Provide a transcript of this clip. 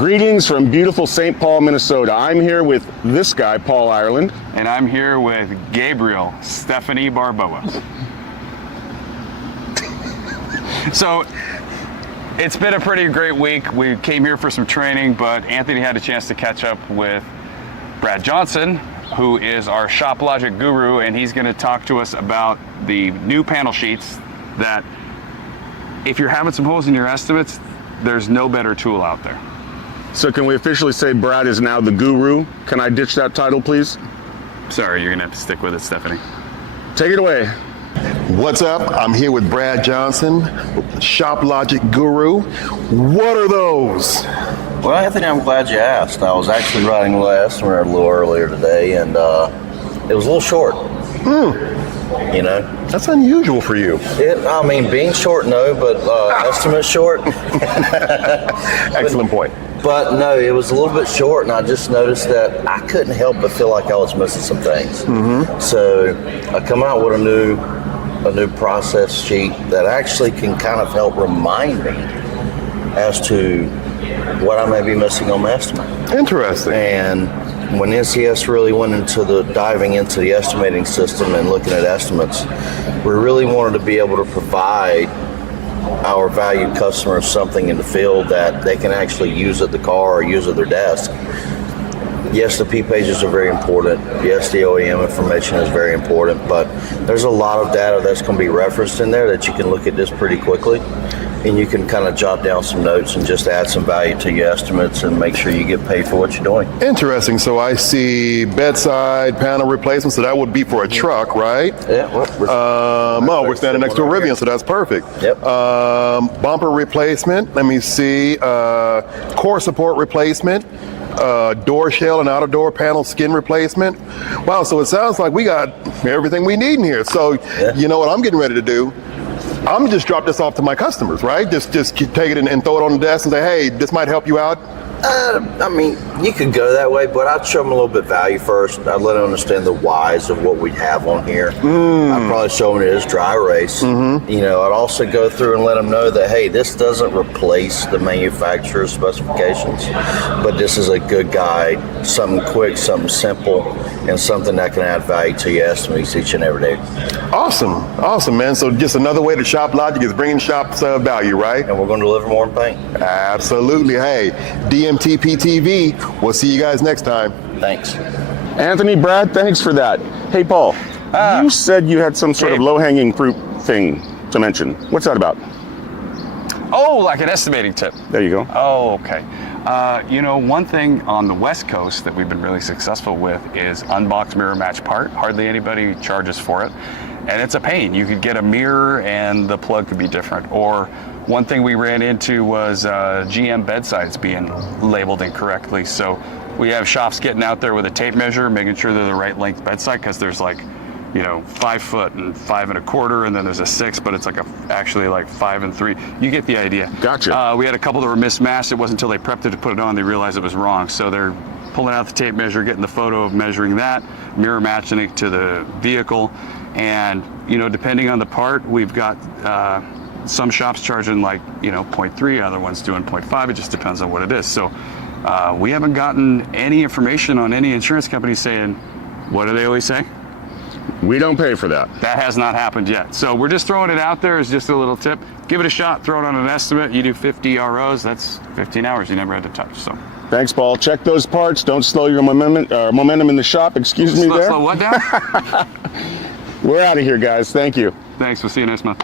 Greetings from beautiful St. Paul, Minnesota. I'm here with this guy, Paul Ireland. And I'm here with Gabriel Stephanie Barboa. So, it's been a pretty great week. We came here for some training, but Anthony had a chance to catch up with Brad Johnson, who is our shop logic guru, and he's going to talk to us about the new panel sheets that, if you're having some holes in your estimates, there's no better tool out there. So can we officially say Brad is now the guru? Can I ditch that title, please? Sorry, you're going to have to stick with it, Stephanie. Take it away. What's up? I'm here with Brad Johnson, Shop Logic Guru. What are those? Well, Anthony, I'm glad you asked. I was actually writing a little estimate a little earlier today, and it was a little short. You know? That's unusual for you. I mean, being short, no, but estimate short. Excellent point. But no, it was a little bit short, and I just noticed that I couldn't help but feel like I was missing some things. So I come out with a new process sheet that actually can kind of help remind me as to what I may be missing on my estimate. Interesting. And when NCS really went into diving into the estimating system and looking at estimates, we really wanted to be able to provide our valued customers something in the field that they can actually use at the car or use at their desk. Yes, the P pages are very important. Yes, the OEM information is very important, but there's a lot of data that's going to be referenced in there that you can look at this pretty quickly, and you can kind of jot down some notes and just add some value to your estimates and make sure you get paid for what you're doing. Interesting. So I see bedside panel replacement, so that would be for a truck, right? Yeah. Well, we're standing next to a Rivian, so that's perfect. Yep. Bumper replacement. Let me see. Core support replacement. Door shell and outer door panel skin replacement. Wow, so it sounds like we got everything we need in here. So You know what I'm getting ready to do? I'm gonna just drop this off to my customers, right? Just take it and throw it on the desk and say, hey, this might help you out. I mean, you could go that way, but I'd show them a little bit of value first. I'd let them understand the whys of what we have on here. I'd probably show them it is dry erase. You know, I'd also go through and let them know that, hey, this doesn't replace the manufacturer's specifications, but this is a good guide, something quick, something simple, and something that can add value to your estimates each and every day. Awesome, man. So just another way to Shop Logic is bringing shops value, right? And we're going to deliver more in paint. Absolutely. Hey, DMTPTV, we'll see you guys next time. Thanks. Anthony, Brad, thanks for that. Hey, Paul, you said you had some sort of low-hanging fruit thing to mention. What's that about? Oh, like an estimating tip. There you go. Oh, okay. You know, one thing on the West Coast that we've been really successful with is unbox mirror match part. Hardly anybody charges for it. And it's a pain. You could get a mirror and the plug could be different. Or one thing we ran into was GM bedsides being labeled incorrectly. So we have shops getting out there with a tape measure, making sure they're the right length bedside, because there's like, you know, 5 foot and 5 1/4, and then there's a 6, but it's like actually like 5 3. You get the idea. Gotcha. We had a couple that were mismatched. It wasn't until they prepped it to put it on they realized it was wrong. So they're pulling out the tape measure, getting the photo of measuring that, mirror matching it to the vehicle, and you know, depending on the part, we've got some shops charging like, you know, 0.3, other ones doing 0.5. It just depends on what it is. So we haven't gotten any information on any insurance company saying, what do they always say? We don't pay for that. That has not happened yet. So we're just throwing it out there as just a little tip. Give it a shot, throw it on an estimate. You do 50 ROs, that's 15 hours you never had to touch. So Thanks, Paul. Check those parts. Don't slow your momentum in the shop. Excuse me there. Slow what down? We're out of here, guys. Thank you. Thanks, we'll see you next month.